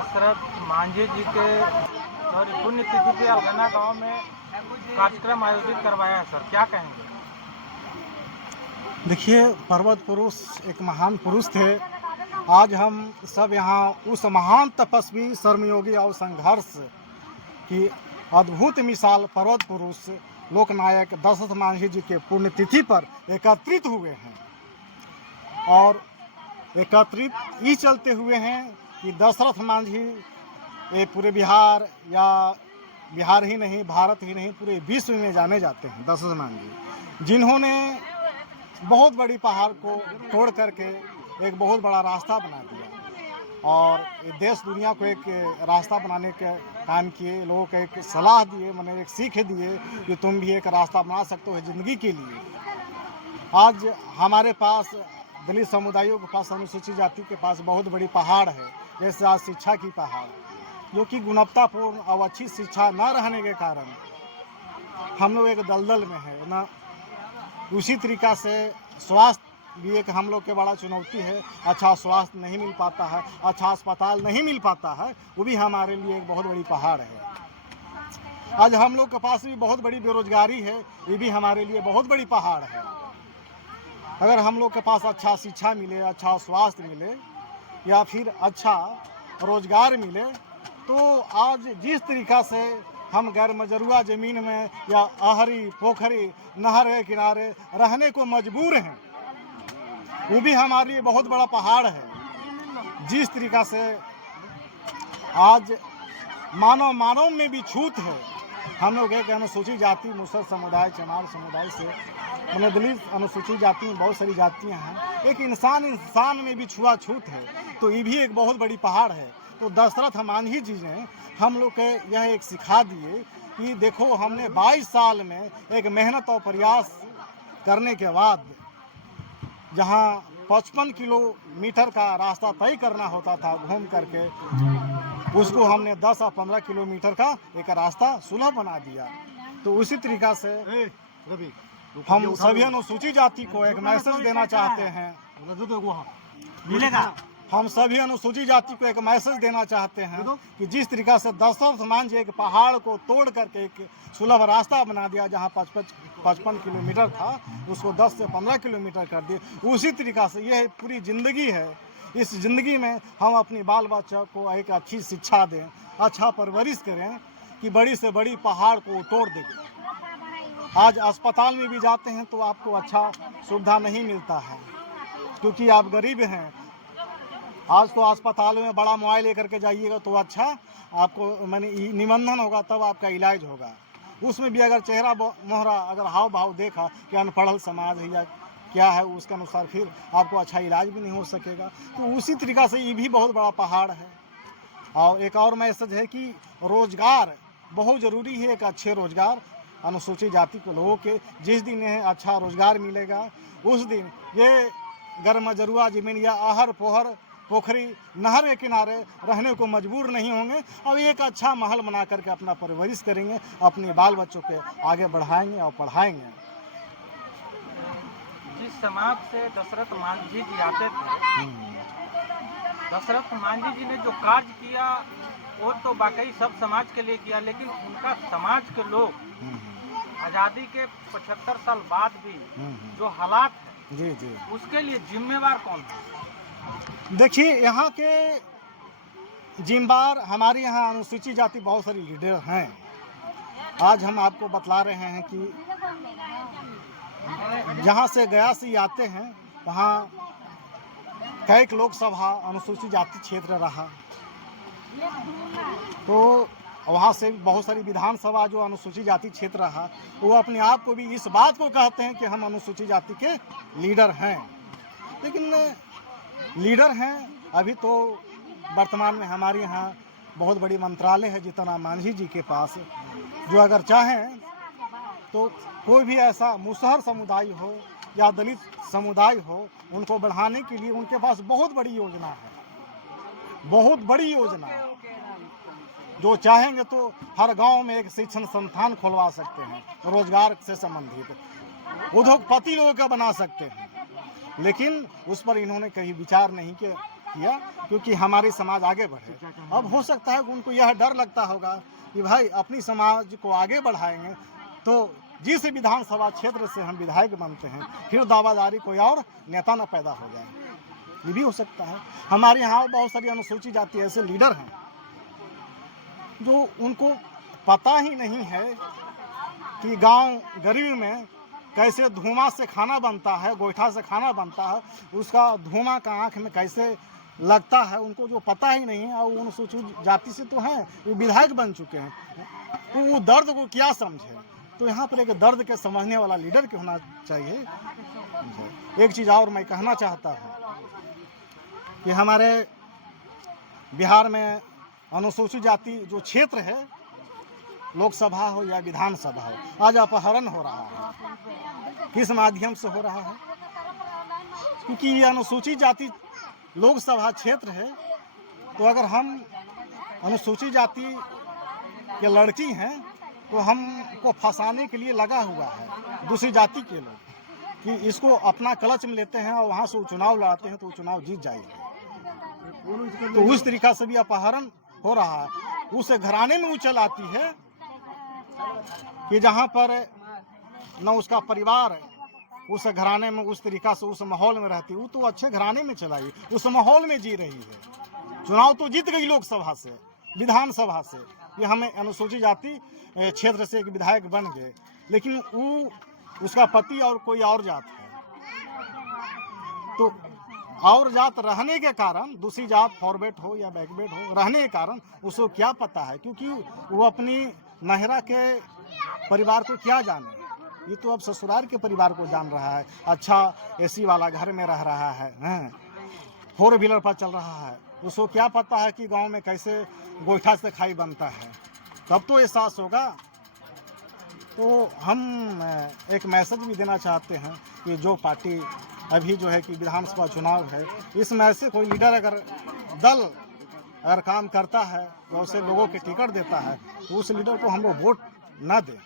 दशरथ मांझी जी के पुण्यतिथि पे अलगना गांव में कार्यक्रम आयोजित करवाया है सर, क्या कहेंगे? देखिए, पर्वत पुरुष एक महान पुरुष थे। आज हम सब यहाँ उस महान तपस्वी कर्मयोगी और संघर्ष की अद्भुत मिसाल पर्वत पुरुष लोकनायक दशरथ मांझी जी के पुण्यतिथि पर एकत्रित हुए हैं। और एकत्रित इस चलते हुए हैं कि दशरथ मांझी ये पूरे बिहार या बिहार ही नहीं, भारत ही नहीं, पूरे विश्व में जाने जाते हैं। दशरथ मांझी जिन्होंने बहुत बड़ी पहाड़ को तोड़ करके एक बहुत बड़ा रास्ता बना दिया और देश दुनिया को एक रास्ता बनाने के काम किए, लोगों को एक सलाह दिए, मैंने एक सीख दिए कि तुम भी एक रास्ता बना सकते हो ज़िंदगी के लिए। आज हमारे पास दलित समुदायों के पास, अनुसूचित जाति के पास बहुत बड़ी पहाड़ है, जैसे आज शिक्षा की पहाड़, जो कि गुणवत्तापूर्ण और अच्छी शिक्षा न रहने के कारण हम लोग एक दलदल में है ना। उसी तरीक़ा से स्वास्थ्य भी एक हम लोग के बड़ा चुनौती है। अच्छा स्वास्थ्य नहीं मिल पाता है, अच्छा अस्पताल नहीं मिल पाता है, वो भी हमारे लिए एक बहुत बड़ी पहाड़ है। आज हम लोग के पास भी बहुत बड़ी बेरोजगारी है, ये भी हमारे लिए बहुत बड़ी पहाड़ है। अगर हम लोग के पास अच्छा शिक्षा मिले, अच्छा स्वास्थ्य मिले या फिर अच्छा रोजगार मिले, तो आज जिस तरीक़ा से हम गैर मजरूआ ज़मीन में या आहरी पोखरी नहर के किनारे रहने को मजबूर हैं, वो भी हमारे लिए बहुत बड़ा पहाड़ है। जिस तरीक़ा से आज मानव में भी छूत है। हम लोग एक अनुसूचित जाति मुसहर समुदाय, चमार समुदाय से, मैंने दलित अनुसूचित जाति में बहुत सारी जातियां हैं, एक इंसान में भी छुआछूत है, तो ये भी एक बहुत बड़ी पहाड़ है। तो दशरथ मांझी जी ने हम लोग के यह एक सिखा दिए कि देखो, हमने 22 साल में एक मेहनत और प्रयास करने के बाद जहां 55 किलोमीटर का रास्ता तय करना होता था घूम करके, उसको हमने 10 और 15 किलोमीटर का एक रास्ता सुलभ बना दिया। तो उसी तरीक़ा से हम सभी अनुसूचित जाति को एक मैसेज देना चाहते हैं। हम सभी अनुसूचित जाति को एक मैसेज देना चाहते हैं कि जिस तरीक़ा से दशरथ मांझी एक पहाड़ को तोड़ करके एक सुलभ रास्ता बना दिया, जहां 55 किलोमीटर था उसको 10 से 15 किलोमीटर कर दिए, उसी तरीक़ा से यह पूरी ज़िंदगी है। इस ज़िंदगी में हम अपनी बाल बच्चा को एक अच्छी शिक्षा दें, अच्छा परवरिश करें कि बड़ी से बड़ी पहाड़ को तोड़ दें। आज अस्पताल में भी जाते हैं तो आपको अच्छा सुविधा नहीं मिलता है, क्योंकि आप गरीब हैं। आज तो अस्पताल में बड़ा मोबाइल लेकर के जाइएगा तो अच्छा आपको मैंने निबंधन होगा, तब आपका इलाज होगा। उसमें भी अगर चेहरा मोहरा, अगर हाव भाव देखा कि अनपढ़ समाज है या क्या है, उसके अनुसार फिर आपको अच्छा इलाज भी नहीं हो सकेगा। तो उसी तरीक़ा से ये भी बहुत बड़ा पहाड़ है। और एक और मैसेज है कि रोज़गार बहुत ज़रूरी है, एक अच्छे रोज़गार अनुसूचित जाति के लोगों के। जिस दिन यह अच्छा रोज़गार मिलेगा, उस दिन ये गैर मजरूआ ज़मीन या आहर पोहर पोखरी नहर के किनारे रहने को मजबूर नहीं होंगे और एक अच्छा महल बना करके अपना परवरिश करेंगे, अपने बाल बच्चों के आगे बढ़ाएंगे और पढ़ाएंगे। जिस समाज से दशरथ मांझी जी आते थे, दशरथ मांझी जी ने जो कार्य किया वो तो वाकई सब समाज के लिए किया, लेकिन उनका समाज के लोग आज़ादी के 75 साल बाद भी जो हालात है जी जी, उसके लिए जिम्मेवार कौन है? देखिए, यहाँ के जिम्मेदार हमारे यहाँ अनुसूचित जाति बहुत सारी लीडर हैं। आज हम आपको बतला रहे हैं कि जहाँ से गया से आते हैं वहाँ कई लोकसभा अनुसूचित जाति क्षेत्र रहा, तो वहाँ से बहुत सारी विधानसभा जो अनुसूचित जाति क्षेत्र रहा, वो अपने आप को भी इस बात को कहते हैं कि हम अनुसूचित जाति के लीडर हैं। लेकिन लीडर हैं अभी तो वर्तमान में हमारे यहाँ बहुत बड़ी मंत्रालय है जीतनराम मांझी जी के पास, जो अगर चाहें तो कोई भी ऐसा मुसहर समुदाय हो या दलित समुदाय हो, उनको बढ़ाने के लिए उनके पास बहुत बड़ी योजना है, बहुत बड़ी योजना। जो चाहेंगे तो हर गांव में एक शिक्षण संस्थान खुलवा सकते हैं, रोजगार से संबंधित उद्योगपति लोगों का बना सकते हैं। लेकिन उस पर इन्होंने कहीं विचार नहीं किया। किया क्योंकि हमारी समाज आगे बढ़े। अब हो सकता है कि उनको यह डर लगता होगा कि भाई अपनी समाज को आगे बढ़ाएंगे तो जिस विधानसभा क्षेत्र से हम विधायक बनते हैं फिर दावादारी कोई और नेता न पैदा हो जाए, ये भी हो सकता है। हमारे यहाँ बहुत सारी अनुसूचित जाति ऐसे लीडर हैं जो उनको पता ही नहीं है कि गांव गरीब में कैसे धुआं से खाना बनता है, गोईठा से खाना बनता है, उसका धुआं का आँख में कैसे लगता है, उनको जो पता ही नहीं है। और अनुसूचित जाति से तो हैं, वो विधायक बन चुके हैं, तो वो दर्द को क्या समझे। तो यहाँ पर एक दर्द के समझने वाला लीडर के होना चाहिए। एक चीज़ और मैं कहना चाहता हूँ कि हमारे बिहार में अनुसूचित जाति जो क्षेत्र है, लोकसभा हो या विधानसभा हो, आज अपहरण हो रहा है। किस माध्यम से हो रहा है? क्योंकि ये अनुसूचित जाति लोकसभा क्षेत्र है, तो अगर हम अनुसूचित जाति के लड़की हैं तो हमको फंसाने के लिए लगा हुआ है दूसरी जाति के लोग कि इसको अपना क्लच में लेते हैं और वहाँ से चुनाव लड़ाते हैं तो वो चुनाव जीत जाएगी। तो उस तरीका से भी अपहरण हो रहा है। उस घराने में वो चलाती है कि जहाँ पर न उसका परिवार उस घराने में उस तरीका से उस माहौल में रहती, वो तो अच्छे घराने में चलाई, उस माहौल में जी रही है। चुनाव तो जीत गई लोकसभा से, विधानसभा से, ये हमें अनुसूचित जाति क्षेत्र से एक विधायक बन गए, लेकिन वो उसका पति और कोई और जात है। तो और जात रहने के कारण, दूसरी जात फॉरवर्ड हो या बैकवर्ड हो, रहने के कारण उसको क्या पता है, क्योंकि वो अपनी नहरा के परिवार को क्या जाने। ये तो अब ससुराल के परिवार को जान रहा है, अच्छा एसी वाला घर में रह रहा है, 4 व्हीलर पर चल रहा है, उसको क्या पता है कि गांव में कैसे गोईठा से खाई बनता है, तब तो एहसास होगा। तो हम एक मैसेज भी देना चाहते हैं कि जो पार्टी अभी जो है कि विधानसभा चुनाव है, इसमें से कोई लीडर दल अगर काम करता है, वैसे लोगों के टिकट देता है, तो उस लीडर को हम लोग वोट न दें।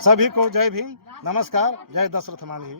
सभी को जय भीम, नमस्कार, जय दशरथ मांझी।